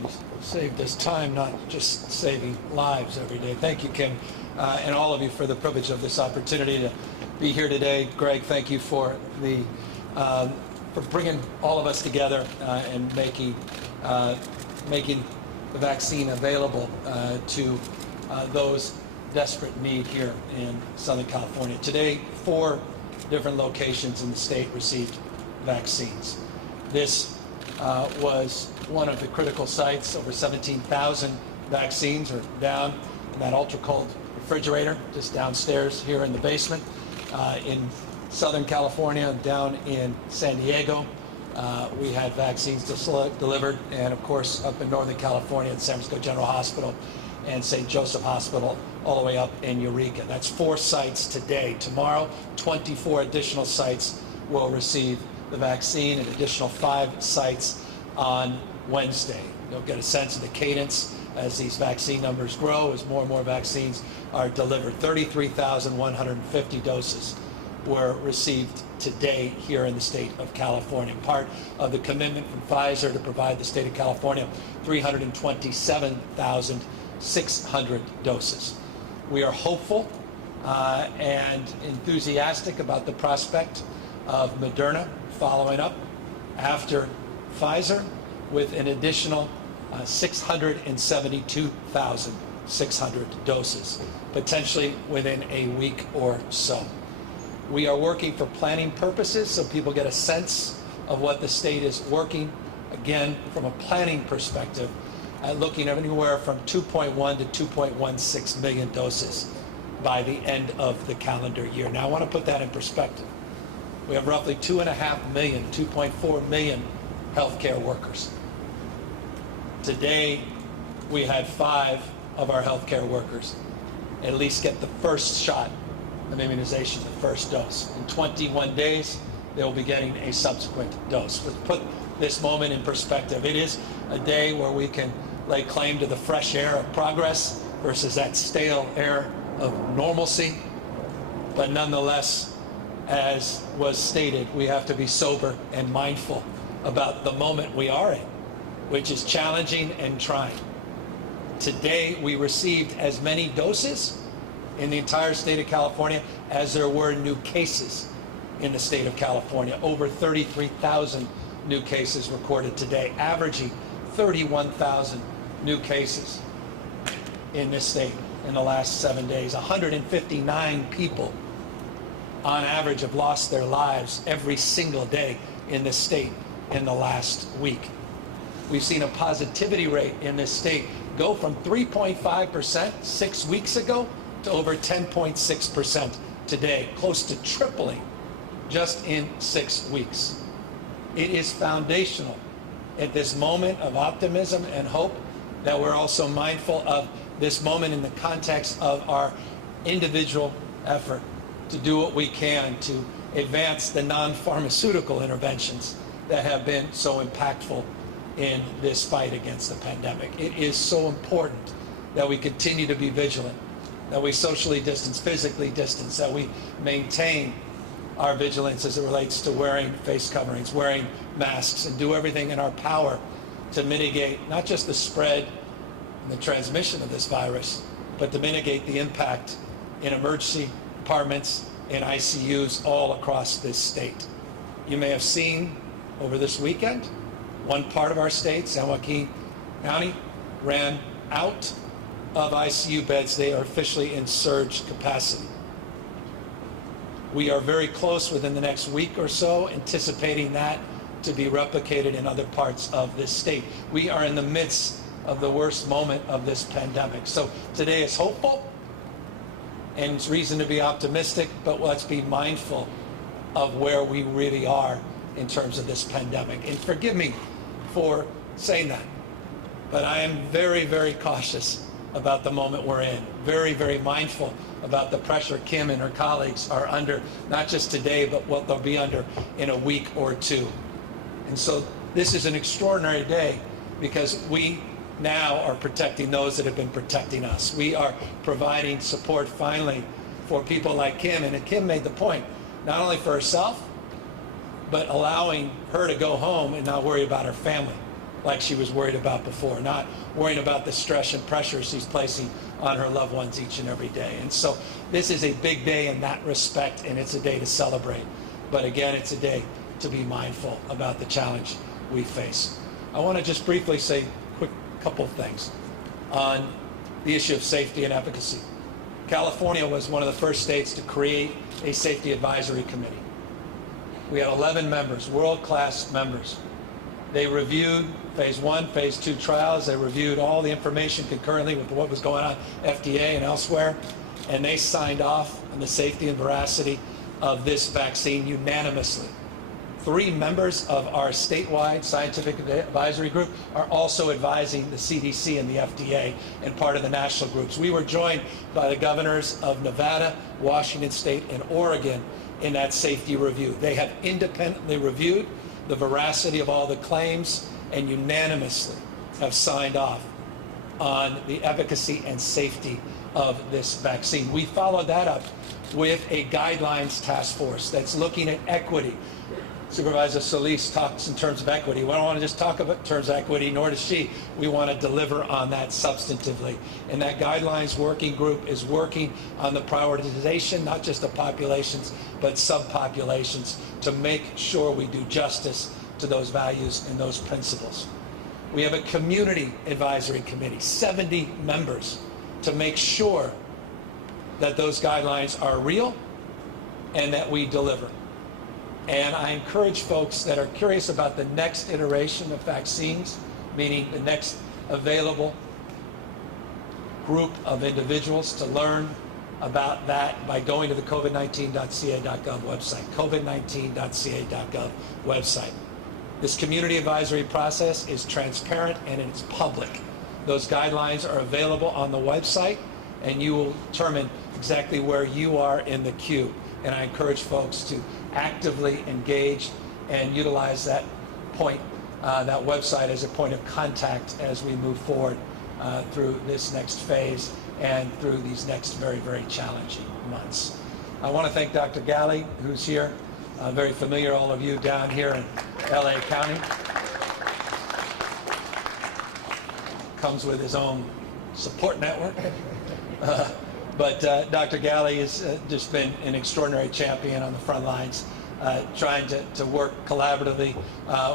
She's saved us time, not just saving lives every day. Thank you, Kim, and all of you for the privilege of this opportunity to be here today. Greg, thank you for bringing all of us together and making the vaccine available to those desperate need here in Southern California. Today, 4 different locations in the state received vaccines. This was one of the critical sites. Over 17,000 vaccines are down in that ultra-cold refrigerator just downstairs here in the basement. In Southern California, down in San Diego, we had vaccines delivered, and of course up in Northern California at San Francisco General Hospital and St. Joseph Hospital, all the way up in Eureka. That's 4 sites today. Tomorrow, 24 additional sites will receive the vaccine, an additional 5 sites on Wednesday. You'll get a sense of the cadence as these vaccine numbers grow, as more and more vaccines are delivered. 33,150 doses were received today here in the state of California. Part of the commitment from Pfizer to provide the state of California 327,600 doses. We are hopeful and enthusiastic about the prospect of Moderna following up after Pfizer with an additional 672,600 doses, potentially within a week or so. We are working for planning purposes so people get a sense of what the state is working, again, from a planning perspective, looking at anywhere from 2.1 to 2.16 million doses by the end of the calendar year. Now, I want to put that in perspective. We have roughly 2.5 million, 2.4 million healthcare workers. Today, we had 5 of our healthcare workers at least get the first shot of immunization, the first dose. In 21 days, they will be getting a subsequent dose. Let's put this moment in perspective. It is a day where we can lay claim to the fresh air of progress versus that stale air of normalcy. But nonetheless, as was stated, we have to be sober and mindful about the moment we are in, which is challenging and trying. Today, we received as many doses in the entire state of California as there were new cases in the state of California. Over 33,000 new cases recorded today, averaging 31,000 new cases in this state in the last 7 days. 159 people on average have lost their lives every single day in this state in the last week. We've seen a positivity rate in this state go from 3.5% 6 weeks ago to over 10.6% today, close to tripling just in 6 weeks. It is foundational at this moment of optimism and hope that we're also mindful of this moment in the context of our individual effort to do what we can to advance the non-pharmaceutical interventions that have been so impactful in this fight against the pandemic. It is so important that we continue to be vigilant, that we socially distance, physically distance, that we maintain our vigilance as it relates to wearing face coverings, wearing masks, and do everything in our power to mitigate not just the spread and the transmission of this virus, but to mitigate the impact in emergency departments and ICUs all across this state. You may have seen over this weekend, one part of our state, San Joaquin County, ran out of ICU beds. They are officially in surge capacity. We are very close within the next week or so, anticipating that to be replicated in other parts of this state. We are in the midst of the worst moment of this pandemic. So today is hopeful, and it's reason to be optimistic, but let's be mindful of where we really are in terms of this pandemic. And forgive me for saying that, but I am very, very cautious about the moment we're in. Very, very mindful about the pressure Kim and her colleagues are under, not just today, but what they'll be under in a week or two. And so this is an extraordinary day because we now are protecting those that have been protecting us. We are providing support finally for people like Kim. And Kim made the point, not only for herself, but allowing her to go home and not worry about her family like she was worried about before, not worrying about the stress and pressure she's placing on her loved ones each and every day. And so this is a big day in that respect, and it's a day to celebrate. But again, it's a day to be mindful about the challenge we face. I want to just briefly say a quick couple of things on the issue of safety and efficacy. California was one of the first states to create a safety advisory committee. We had 11 members, world-class members. They reviewed phase 1, phase 2 trials. They reviewed all the information concurrently with what was going on FDA and elsewhere, and they signed off on the safety and veracity of this vaccine unanimously. 3 members of our statewide scientific advisory group are also advising the CDC and the FDA and part of the national groups. We were joined by the governors of Nevada, Washington State, and Oregon in that safety review. They have independently reviewed the veracity of all the claims and unanimously have signed off on the efficacy and safety of this vaccine. We followed that up with a guidelines task force that's looking at equity. Supervisor Solis talks in terms of equity. We don't want to just talk about terms of equity, nor does she. We want to deliver on that substantively. And that guidelines working group is working on the prioritization, not just of populations, but subpopulations, to make sure we do justice to those values and those principles. We have a community advisory committee, 70 members, to make sure that those guidelines are real and that we deliver. And I encourage folks that are curious about the next iteration of vaccines, meaning the next available group of individuals, to learn about that by going to the covid19.ca.gov website, covid19.ca.gov website. This community advisory process is transparent and it's public. Those guidelines are available on the website, and you will determine exactly where you are in the queue. And I encourage folks to actively engage and utilize that that website as a point of contact as we move forward through this next phase and through these next very, very challenging months. I want to thank Dr. Galley, who's here, very familiar, all of you down here in LA County. Comes with his own support network. But Dr. Galley has just been an extraordinary champion on the front lines, trying to work collaboratively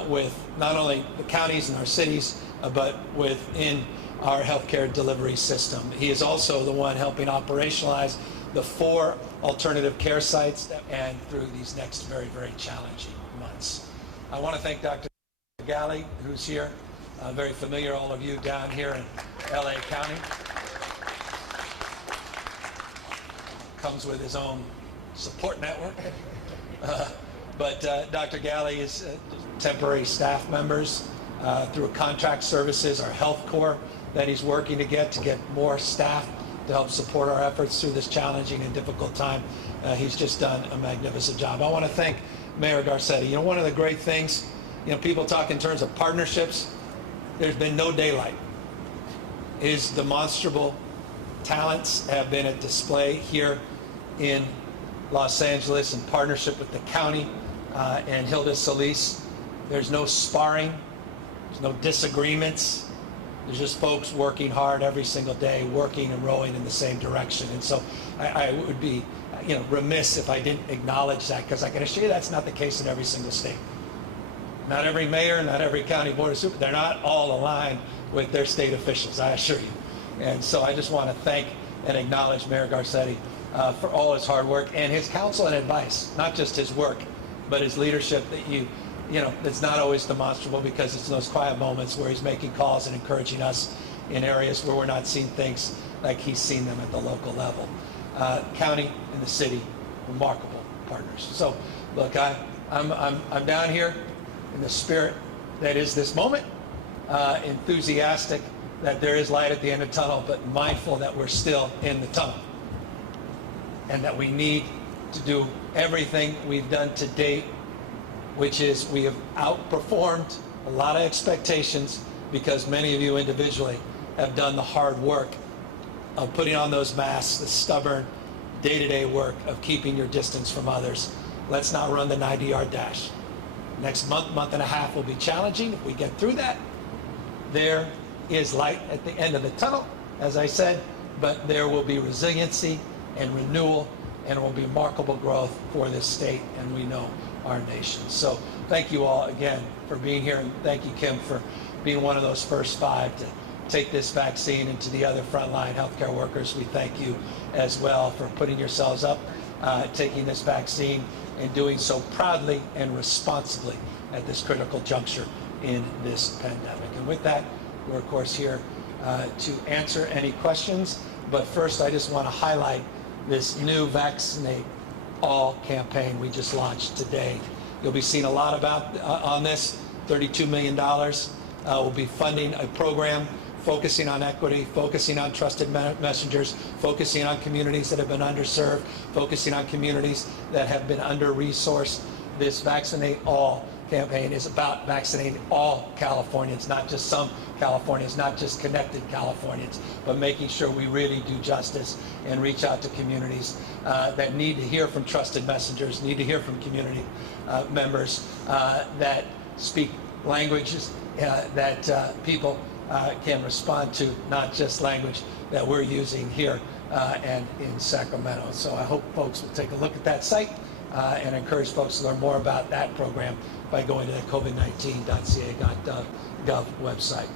with not only the counties and our cities, but within our healthcare delivery system. He is also the one helping operationalize the 4 alternative care sites and through these next very, very challenging months. I want to thank Dr. Galley, who's here, very familiar, all of you down here in LA County. Comes with his own support network. But Dr. Galley is temporary staff members through contract services, our health corps that he's working to get more staff to help support our efforts through this challenging and difficult time. He's just done a magnificent job. I want to thank Mayor Garcetti. You know, one of the great things, people talk in terms of partnerships. There's been no daylight. His demonstrable talents have been at display here in Los Angeles in partnership with the county and Hilda Solis. There's no sparring, there's no disagreements. There's just folks working hard every single day, working and rowing in the same direction. And so I would be remiss if I didn't acknowledge that, because I can assure you that's not the case in every single state. Not every mayor, not every county board of supervisors, they're not all aligned with their state officials, I assure you. And so I just want to thank and acknowledge Mayor Garcetti for all his hard work and his counsel and advice, not just his work, but his leadership that that's not always demonstrable, because it's those quiet moments where he's making calls and encouraging us in areas where we're not seeing things like he's seen them at the local level. County and the city, remarkable partners. So look, I'm down here in the spirit that is this moment, enthusiastic that there is light at the end of the tunnel, but mindful that we're still in the tunnel and that we need to do everything we've done to date, which is we have outperformed a lot of expectations because many of you individually have done the hard work of putting on those masks, the stubborn day-to-day work of keeping your distance from others. Let's not run the 90-yard dash. Next month and a half will be challenging. If we get through that, there is light at the end of the tunnel, as I said, but there will be resiliency and renewal, and it will be remarkable growth for this state, and we know our nation. So thank you all again for being here, and thank you, Kim, for being one of those first 5 to take this vaccine. And to the other frontline healthcare workers, we thank you as well for putting yourselves up, taking this vaccine, and doing so proudly and responsibly at this critical juncture in this pandemic. And with that, we're of course here to answer any questions. But first, I just want to highlight this new Vaccinate All campaign we just launched today. You'll be seeing a lot about on this. $32 million. We'll be funding a program focusing on equity, focusing on trusted messengers, focusing on communities that have been underserved, focusing on communities that have been under-resourced. This Vaccinate All campaign is about vaccinating all Californians, not just some Californians, not just connected Californians, but making sure we really do justice and reach out to communities that need to hear from trusted messengers, need to hear from community members that speak languages that people can respond to, not just language that we're using here and in Sacramento. So I hope folks will take a look at that site and encourage folks to learn more about that program by going to the covid19.ca.gov website.